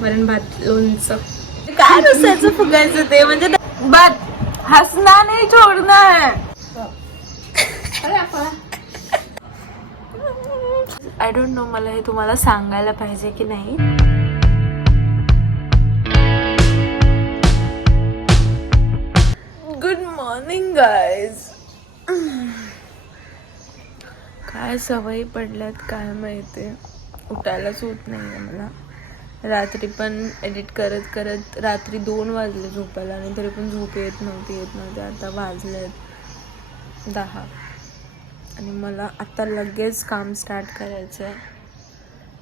वरण भात लोणचं काय रस्त्याचं फुगायचं ते म्हणजे बात हसना नाही छोडना है. आय डोंट नो मला हे तुम्हाला सांगायला पाहिजे की नाही. Good morning guys. काय सवयी पडल्यात काय माहिती, उठायलाच होत नाही आहे मला. रात्री पण एडिट करत करत रात्री 2 वाजले झोपायला आणि तरी पण झोप येत नव्हती. आता वाजलेत 10 आणि मला आता लगेच काम स्टार्ट करायचं आहे.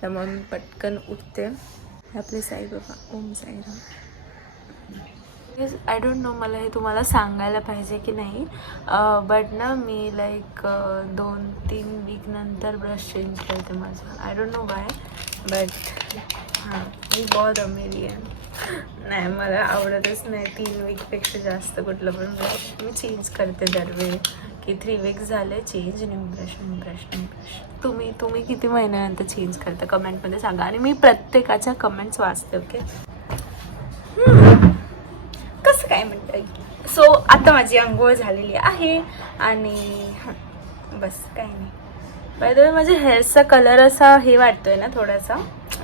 त्यामुळे मी पटकन उठते. आपले Saibaba Om Sairam. I don't know मला हे तुम्हाला सांगायला पाहिजे की नाही, बट ना मी लाईक 2-3 वीक नंतर ब्रश चेंज करते माझा. I don't know Y but हां मी बहुत अमेरी आहे. नाही मला आवडतच नाही 3 वीकपेक्षा जास्त कुठलं पण ब्रश मी चेंज करते दरवेळी की 3 वीक्स झाले चेंज न्यू ब्रश. तुम्ही किती महिन्यानंतर चेंज करता कमेंटमध्ये सांगा आणि मी प्रत्येकाच्या कमेंट्स वाचते. ओके कसं काय म्हणतं. सो आता माझी अंघोळ झालेली आहे आणि बस काही नाही. बाय द वे माझ्या हेअरचा कलर असा हे वाटतोय ना थोडासा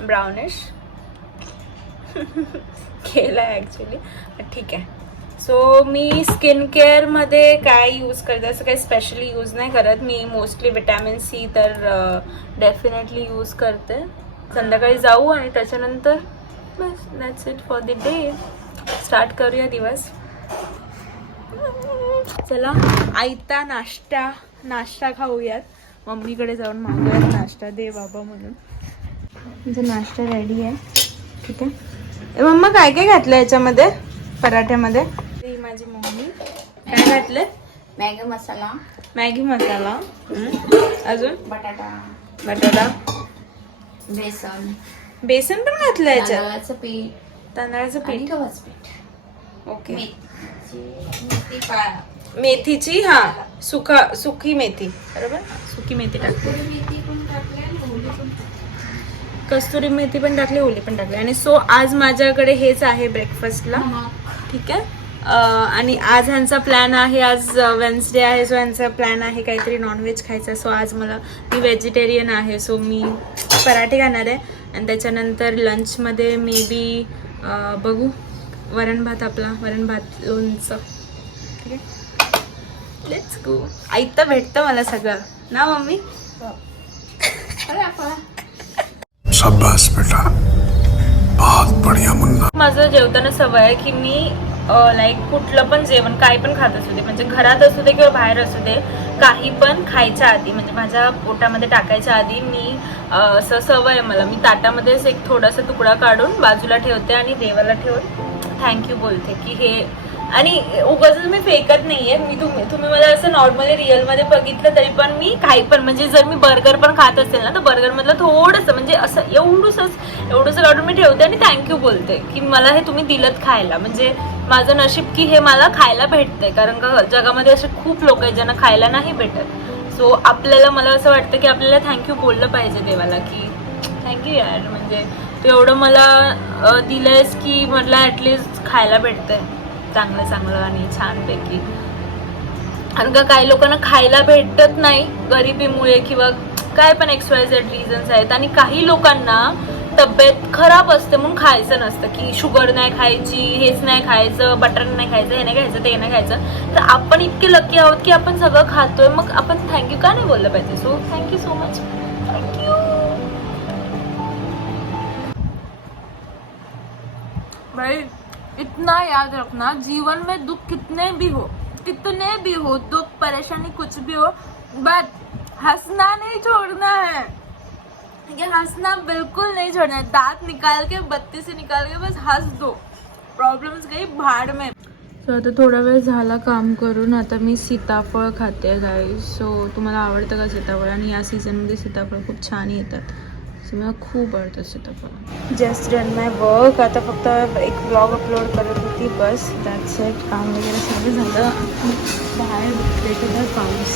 ब्राउनिश केला आहे ॲक्च्युली, ठीक आहे. सो मी स्किन केअरमध्ये काय यूज करते असं काही स्पेशली यूज नाही करत. मी मोस्टली विटॅमिन सी तर डेफिनेटली यूज करते. संध्याकाळी जाऊ आणि त्याच्यानंतर बस that's it for the day. Start करूया दिवस. चला आयता नाश्ता खाऊयात. मम्मीकडे जाऊन मागूयात नाश्ता दे बाबा म्हणून. तुझा नाश्ता रेडी आहे. ठीक आहे. मम्मा काय काय घातलं याच्यामध्ये पराठ्यामध्ये. ही माझी मम्मी काय घातलं. मॅगी मसाला अजून बटाटा बेसन पण घातलं याच्यात. तांदळाचं पीठ ओके. मेथीची सुकी मेथी बरोबर. सुकी मेथी टाकली, कस्तुरी मेथी पण टाकली, ओली पण टाकली. आणि सो आज माझ्याकडे हेच आहे ब्रेकफास्टला. ठीक आहे. आणि आज ह्यांचा प्लॅन आहे, आज वेन्सडे आहे सो ह्यांचा प्लॅन आहे काहीतरी नॉनव्हेज खायचा. सो आज मी व्हेजिटेरियन आहे सो मी पराठे खाणार आहे. आणि त्याच्यानंतर लंचमध्ये मे बी बघू वरण भात लोणचं. ठीक आहे लेट्स गो. आयतं भेटतं मला सगळं ना मम्मी. शाबाश बेटा बहुत बढ़िया मुन्ना. माझं जेवताना सवय आहे की मी लाईक कुठलं पण जेवण काही पण खात असू दे, म्हणजे घरात असू दे किंवा बाहेर असू दे, काही पण खायच्या आधी म्हणजे माझ्या पोटामध्ये टाकायच्या आधी मी असं सवय आहे मला, मी ताटामध्येच एक थोडासा तुकडा काढून बाजूला ठेवते आणि देवाला ठेवून थँक्यू बोलते की हे. आणि उगाच मी फेकत नाहीये. मी तुम्ही मला असं नॉर्मली रिअलमध्ये बघितलं तरी पण मी काही पण म्हणजे जर मी बर्गर पण खात असेल ना तर बर्गरमधलं थोडंसं म्हणजे असं एवढंसं काढून मी ठेवते आणि थँक्यू बोलते की मला हे तुम्ही दिलत खायला. म्हणजे माझं नशीब की हे मला खायला भेटतंय, कारण का जगामध्ये असे खूप लोक आहेत ज्यांना खायला नाही भेटत. सो आपल्याला मला असं वाटतं की आपल्याला थँक्यू बोललं पाहिजे देवाला की थँक्यू यार, म्हणजे तू एवढं मला दिलंयस की म्हटलं ॲटलिस्ट खायला भेटतंय चांगलं आणि छानपैकी. कारण का काही लोकांना खायला भेटत नाही गरिबीमुळे किंवा काय पण XYZ रिझन्स आहेत. आणि काही लोकांना तब्येत खराब असते म्हणून खायचं नसतं की शुगर नाही खायची, हेच नाही खायचं, बटर नाही खायचं, हे नाही खायचं, ते नाही खायचं. तर आपण इतके लकी आहोत की आपण सगळं खातोय, मग आपण थँक्यू का नाही बोललं पाहिजे. So thank you so much. Thank you. भाई इतना याद रखना, जीवन में दुख कितने भी हो, दुख परेशानी कुछ भी हो, बट हंसना नहीं छोड़ना है. ये हंसना बिल्कुल नहीं छोड़ना है. दांत निकाल के बत्ती से निकाल के बस हंस दो, प्रॉब्लम्स गई भाड़ में. सो आता थोडा वेळ झाला काम करून. आता मी सीताफळ खाते गाईज. सो तुम्हाला आवडतं का सीताफळ. आणि या सीझनमध्ये सीताफळ खूप छान येतात. मला खूप आवडतं सीताफळ. जस्ट डन माय वर्क. आता फक्त एक ब्लॉग अपलोड करत होती बस. That's it. काम वगैरे सगळं झालं. बाहेर भेटत पाऊस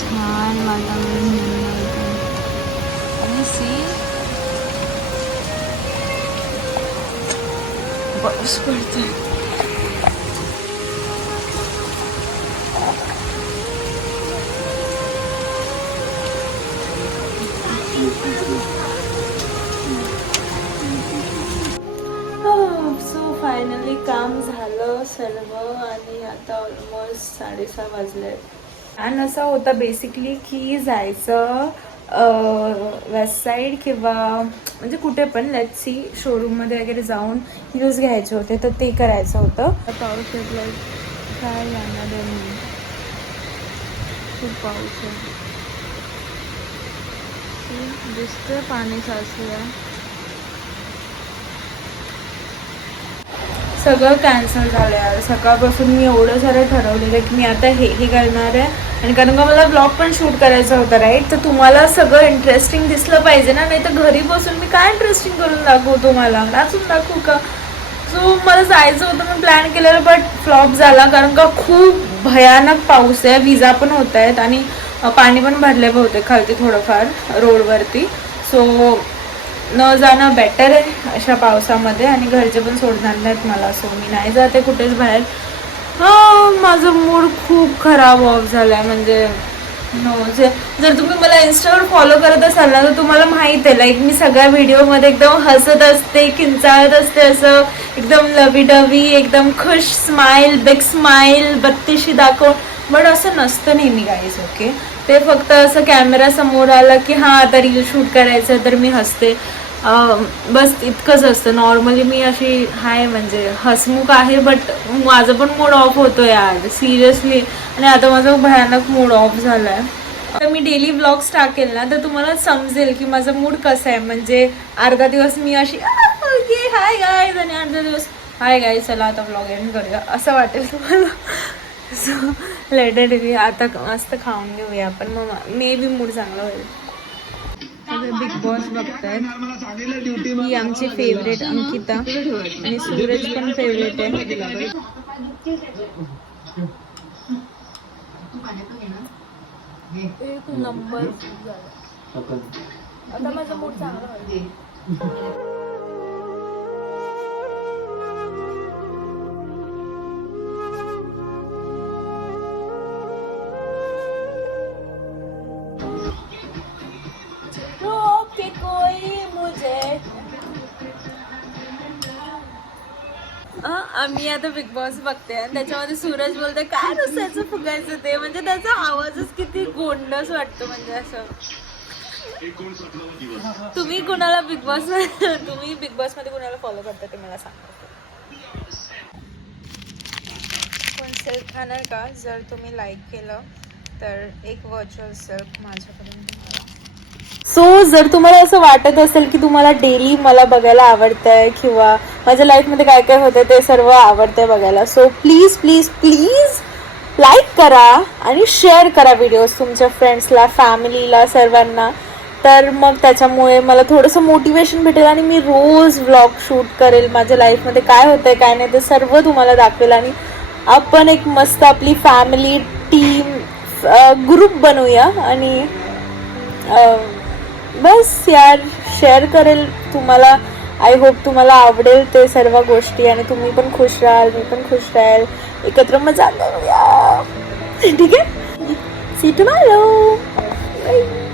छान वातावरण आणि सी पाऊस पडतोय. सो फायनली काम झालं सर्व आणि आता ऑलमोस्ट 6:30 वाजले. प्लॅन असा होता बेसिकली की जायचं वेस्ट साईड किंवा म्हणजे कुठे पण लेट्स सी शोरूममध्ये वगैरे जाऊन यूज घ्यायचे होते, तर ते करायचं होतं. पाऊस येतला काय जाणार आहे मी, खूप पाऊस आहे. दिसतंय पाणी साचलं. सगळं कॅन्सल झालं यार. सकाळपासून मी एवढं सारं ठरवलेलं की मी आता हे करणार आहे, आणि कारण का मला ब्लॉग पण शूट करायचा होता राईट. तर तुम्हाला सगळं इंटरेस्टिंग दिसलं पाहिजे ना, नाही तर घरी बसून मी काय इंटरेस्टिंग करून दाखवू तुम्हाला, नाचून दाखवू का. सो मला जायचं होतं, मी प्लॅन केलेलं बट फ्लॉप झाला, कारण का खूप भयानक पाऊस आहे. विजा पण होत आहेत आणि पाणी पण भरले होते खालती थोडंफार रोडवरती. सो न जाणं बेटर आहे अशा पावसामध्ये, आणि घरचे पण सोडणार नाहीत मला. सो मी नाही जाते कुठेच बाहेर. माझं मूड खूप खराब ऑफ झाला आहे. म्हणजे जर तुम्ही मला इन्स्टावर फॉलो करत असाल ना, तर तुम्हाला माहीत आहे लाईक मी सगळ्या व्हिडिओमध्ये एकदम हसत असते, किंचाळत असते, असं एकदम लवी डवी, एकदम खुश स्माईल, बिग स्माईल बत्तीशी दाखवून. बट असं नसतं नेहमी गाईज. ओके, ते फक्त असं कॅमेरा समोर आला की हां आता रील शूट करायचं तर मी हसते, बस इतकंच असतं. नॉर्मली मी अशी हाय म्हणजे हसमुख आहे, बट माझं पण मूड ऑफ होतो यार सिरियसली. आणि आता माझा भयानक मूड ऑफ झाला आहे. तर मी डेली ब्लॉग्स टाकेल ना, तर तुम्हाला समजेल की माझा मूड कसा आहे. म्हणजे अर्धा दिवस मी अशी हाय गाईज, आणि अर्धा दिवस हाय गाईज चला आता ब्लॉग एंड करूया असं वाटेल तुम्हाला. सो लेटर बी आता मस्त खाऊन घेऊया आपण, मग मे बी मूड चांगला होईल. बिग बॉस बघतायत. ही आमची फेवरेट अंकिता, आणि सूरज पण फेवरेट आहे. एक नंबर आता माझा मूड चांगला होईल. आम्ही आता बिग बॉस बघते आणि त्याच्यामध्ये सूरज बोलते काय रस्त्याचं फुगायचं ते, म्हणजे त्याचा आवाजच किती गोंडस वाटतो. म्हणजे असं तुम्ही कुणाला बिग बॉस तुम्ही बिग बॉस मध्ये कुणाला फॉलो करता ते मला सांगा. पण सेल्फ खाणार का जर तुम्ही लाईक केलं तर एक व्हर्च्युअल सेल्फ माझ्याकडून तुम्हाला. सो जर तुम्हाला असं वाटत असेल की तुम्हाला डेली मला बघायला आवडतंय किंवा माझ्या लाईफमध्ये काय काय होतं ते सर्व आवडतंय बघायला, so please please please like करा आणि शेअर करा व्हिडिओज तुमच्या फ्रेंड्सला, फॅमिलीला, सर्वांना. तर मग त्याच्यामुळे मला थोडंसं मोटिवेशन भेटेल आणि मी रोज व्लॉग शूट करेल. माझ्या लाईफमध्ये काय होतंय काय नाही ते सर्व तुम्हाला दाखवेल, आणि आपण एक मस्त आपली फॅमिली टीम ग्रुप बनवूया. आणि बस यार शेअर करेल तुम्हाला. आय होप तुम्हाला आवडेल ते सर्व गोष्टी, आणि तुम्ही पण खुश राहाल, मी पण खुश राहाल, एकत्र मजा करूया. ठीक आहे, सी टुमॉरो. बाय.